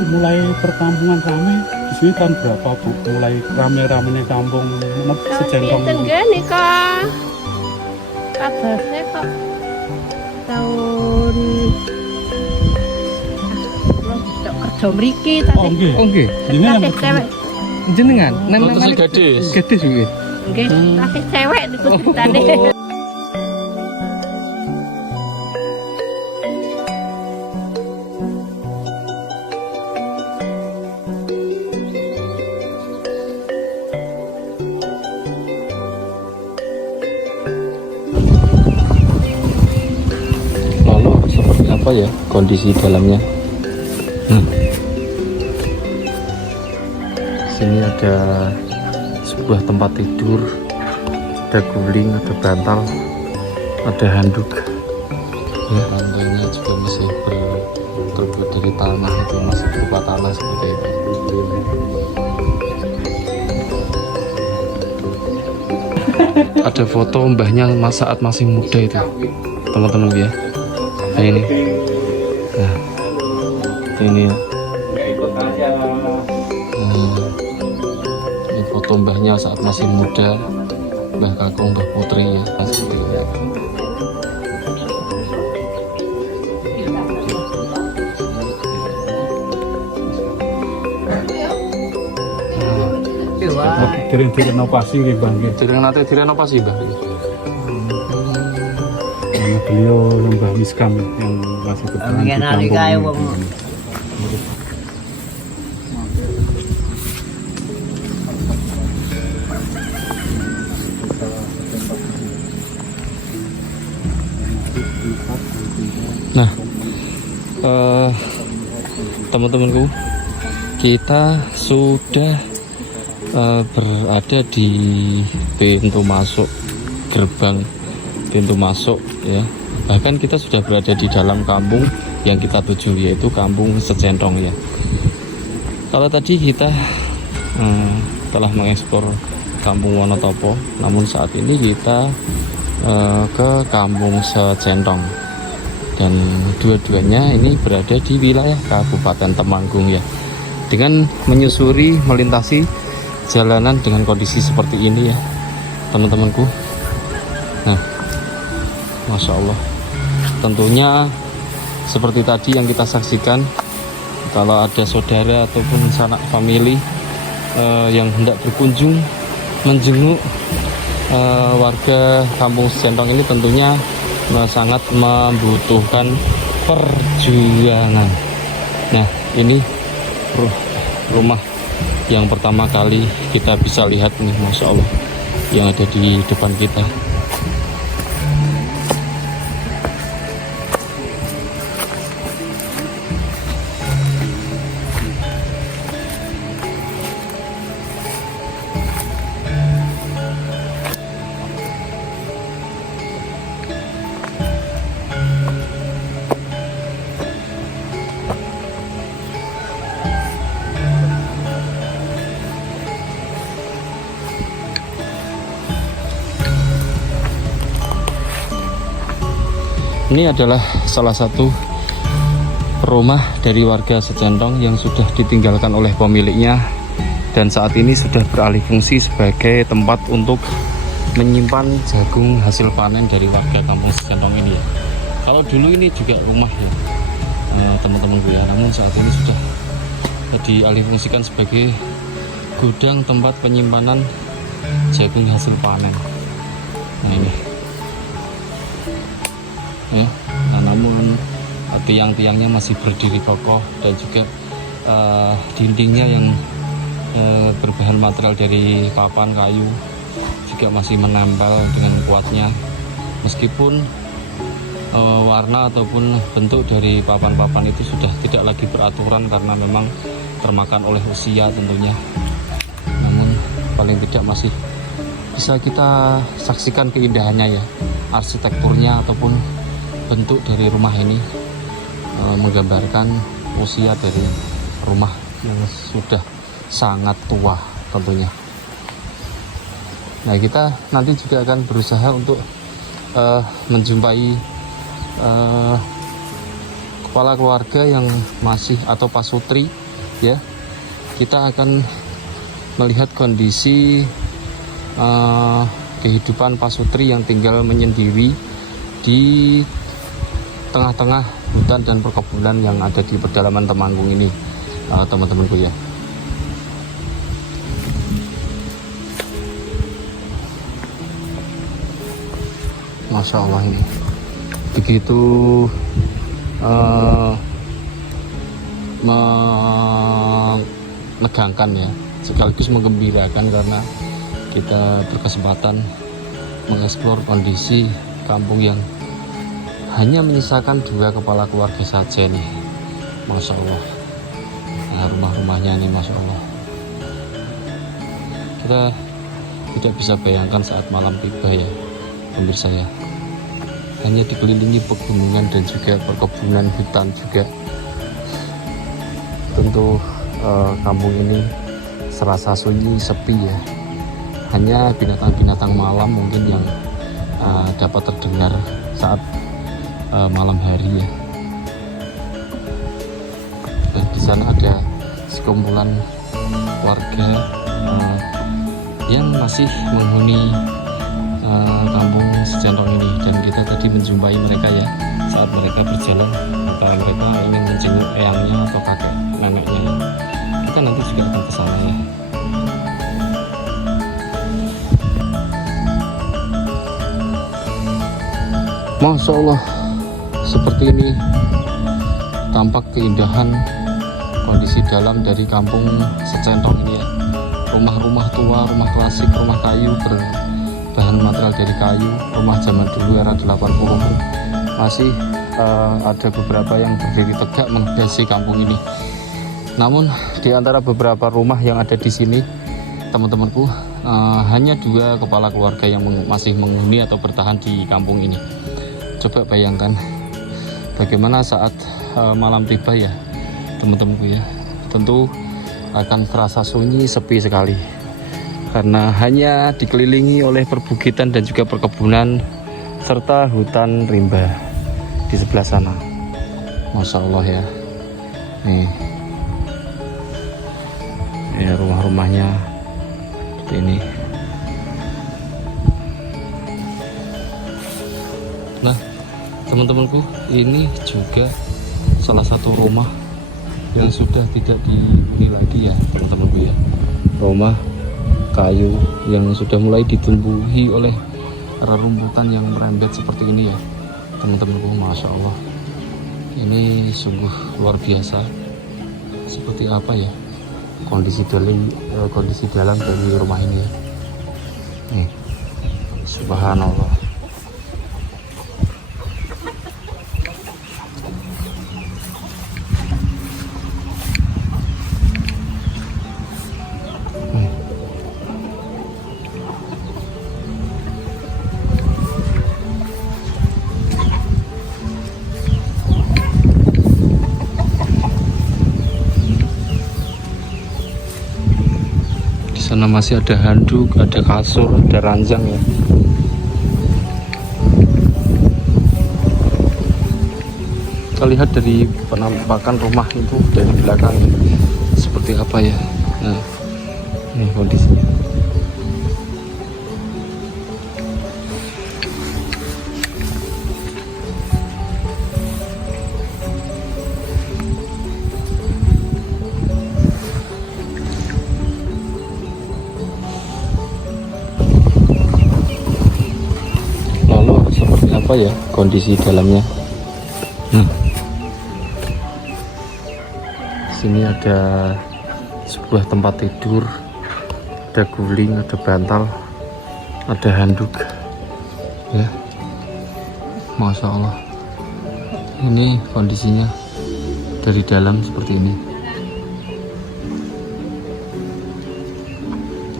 Bu, mulai perkampungan rame di sini tahun berapa Bu? Mulai rame-ramenya kampung Sejentong ini. Tenggene kok. Kabarnya kok tahun kerja mriki Oh nggih. Oh nggih, Ini yang tasih cewek. jenengan nang Oh, tasih gadis. gadis nggih. Nggih, tasih cewek niku ceritane. Lalu seperti apa ya kondisi dalamnya? Sini ada sebuah tempat tidur, ada guling, ada bantal, ada handuk. Ya, lantainya juga masih terbuat dari tanah, itu masih berupa tanah seperti itu. Ada foto mbahnya saat masih muda itu, teman-teman ya. Nah ini, nah ini ya. Ini foto mbahnya saat masih muda, Mbah Kakung, Mbah Putri ya. Direnovasi nggih Bang. Jadi nanti direnovasi Mbah. Karena beliau Mbah Miskam yang masih bertahan di kampung ini. Nah, teman-temanku, kita sudah berada di pintu masuk, gerbang pintu masuk ya. Bahkan kita sudah berada di dalam kampung yang kita tuju, yaitu kampung Sejentong ya. Kalau tadi kita telah mengeksplor kampung Wonotopo, namun saat ini kita ke kampung Sejentong, dan dua-duanya ini berada di wilayah Kabupaten Temanggung ya. Dengan menyusuri, melintasi jalanan dengan kondisi seperti ini ya teman-temanku. Nah, Masya Allah, tentunya seperti tadi yang kita saksikan, kalau ada saudara ataupun sanak famili yang hendak berkunjung menjenguk warga kampung Sejentong ini, tentunya sangat membutuhkan perjuangan. Nah, ini rumah yang pertama kali kita bisa lihat nih, Masya Allah, yang ada di depan kita. Ini adalah salah satu rumah dari warga Sejentong yang sudah ditinggalkan oleh pemiliknya, dan saat ini sudah beralih fungsi sebagai tempat untuk menyimpan jagung hasil panen dari warga kampung Sejentong ini ya. Kalau dulu ini juga rumah ya teman-teman gue ya, namun saat ini sudah dialih fungsikan sebagai gudang tempat penyimpanan jagung hasil panen. Nah ini ya. Nah, namun tiang-tiangnya masih berdiri kokoh, dan juga dindingnya yang berbahan material dari papan kayu juga masih menempel dengan kuatnya, meskipun warna ataupun bentuk dari papan-papan itu sudah tidak lagi beraturan karena memang termakan oleh usia tentunya. Namun paling tidak masih bisa kita saksikan keindahannya ya, arsitekturnya ataupun bentuk dari rumah ini menggambarkan usia dari rumah yang sudah sangat tua tentunya. Nah, kita nanti juga akan berusaha untuk menjumpai kepala keluarga yang masih, atau pasutri ya, kita akan melihat kondisi kehidupan pasutri yang tinggal menyendiri di tengah-tengah hutan dan perkebunan yang ada di pedalaman Temanggung ini, teman-temanku ya. Masya Allah, ini begitu menegangkan ya, sekaligus menggembirakan karena kita berkesempatan mengeksplor kondisi kampung yang hanya menyisakan 2 kepala keluarga saja nih. Masya Allah. Nah, rumah-rumahnya nih Masya Allah. Kita tidak bisa bayangkan saat malam tiba ya pemirsa ya, hanya dikelilingi pegunungan dan juga perkebunan hutan juga. Tentu kampung ini serasa sunyi, sepi ya. Hanya binatang-binatang malam mungkin yang dapat terdengar saat malam hari ya. Dan di sana ada sekumpulan warga yang masih menghuni kampung Secentong ini, dan kita tadi menjumpai mereka ya saat mereka berjalan, antara mereka ingin menjenguk eyangnya atau kakek neneknya ya. Kita nanti juga akan ke sana ya. Masya Allah, seperti ini tampak keindahan kondisi dalam dari kampung Secentong ini ya. Rumah-rumah tua, rumah klasik, rumah kayu berbahan material dari kayu, rumah zaman dulu era 80 masih ada beberapa yang berdiri tegak menghiasi kampung ini. Namun di antara beberapa rumah yang ada di sini, teman-temanku, hanya 2 kepala keluarga yang masih menghuni atau bertahan di kampung ini. Coba bayangkan bagaimana saat malam tiba ya teman-temanku ya. Tentu akan terasa sunyi, sepi sekali karena hanya dikelilingi oleh perbukitan dan juga perkebunan serta hutan rimba di sebelah sana. Masya Allah ya. Nih ya, rumah-rumahnya seperti ini. Nah teman-temanku, ini juga salah satu rumah yang sudah tidak dihuni lagi ya teman-temanku ya. Rumah kayu yang sudah mulai ditumbuhi oleh rerumputan yang merembet seperti ini ya teman-temanku. Masya Allah, ini sungguh luar biasa. Seperti apa ya kondisi dalam dari rumah ini ya. Nih, subhanallah. Sana masih ada handuk, ada kasur, ada ranjang ya. Kita lihat dari penampakan rumah itu dari belakang seperti apa ya. Nah, ini kondisinya. Apa ya kondisi dalamnya. Sini ada sebuah tempat tidur, ada guling, ada bantal, ada handuk ya. Masya Allah, ini kondisinya dari dalam seperti ini.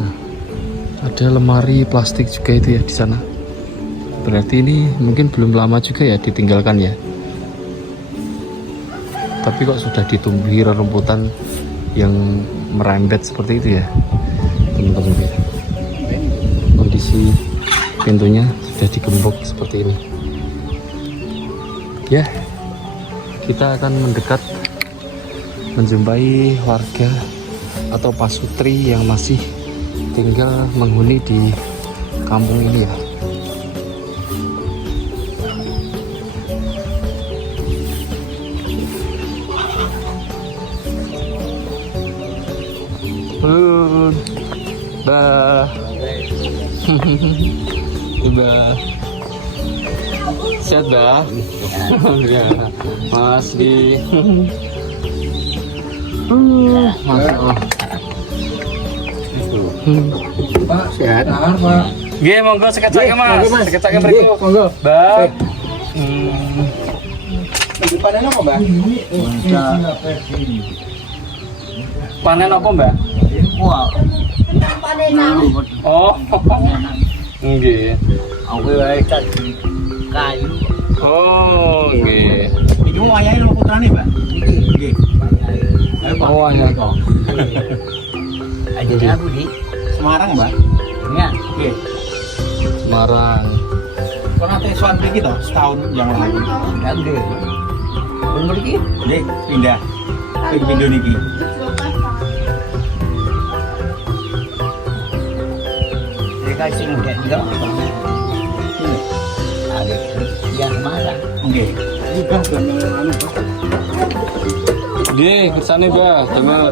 Nah, ada lemari plastik juga itu ya di sana. Berarti ini mungkin belum lama juga ya ditinggalkan ya. Tapi kok sudah ditumbuhi rerumputan yang merembet seperti itu ya teman-teman ya. Kondisi pintunya sudah digembok seperti ini ya. Kita akan mendekat menjumpai warga atau pasutri yang masih tinggal menghuni di kampung ini ya. Bah, bah, sehat bah, ya, Mas di, Mas, Pak, sehat. Pak. Gih, monggo sekecaknya Mas, sekecaknya berikut, Monggo. bah, Panen apa, Mbak? panen apa Mbak? Wah, Oh, nggih. aku wae kayu. Oh, nggih. Iki mau wayahe lho putrane, Mbak. Nggih. Ayo, Pak. Oh, ya. Aja aku di Semarang, Mbak. Ya, nggih. Semarang. Kok nate sowan mriki to setahun yang lalu. Ya, nggih. Pun mriki? Nggih, pindah. Pindah niki. Kasih muda juga ada yang marah enggak Nggih, kersane Mbak, damel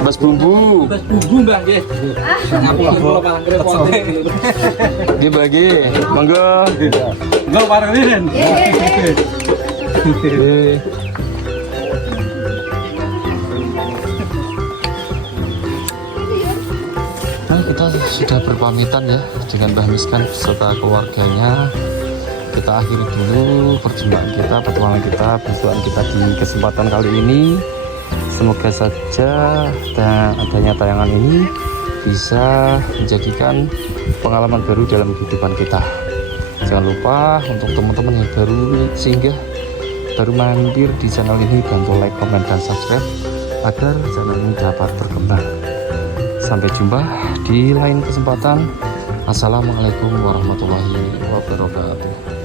bas bumbu. bumbu Mbak nggih aku Nggih, Mbak nggih. Monggo. enggak bareng Rin Nggih. Nah, kita sudah berpamitan ya dengan Mbah Miskan beserta keluarganya. Kita akhiri dulu perjumpaan kita, pertemuan kita, bersuaan kita di kesempatan kali ini. Semoga saja adanya tayangan ini bisa menjadikan pengalaman baru dalam kehidupan kita. Jangan lupa untuk teman-teman yang baru singgah, baru mampir di channel ini, bantu like, komen, dan subscribe agar channel ini dapat berkembang. Sampai jumpa di lain kesempatan. Assalamualaikum warahmatullahi wabarakatuh.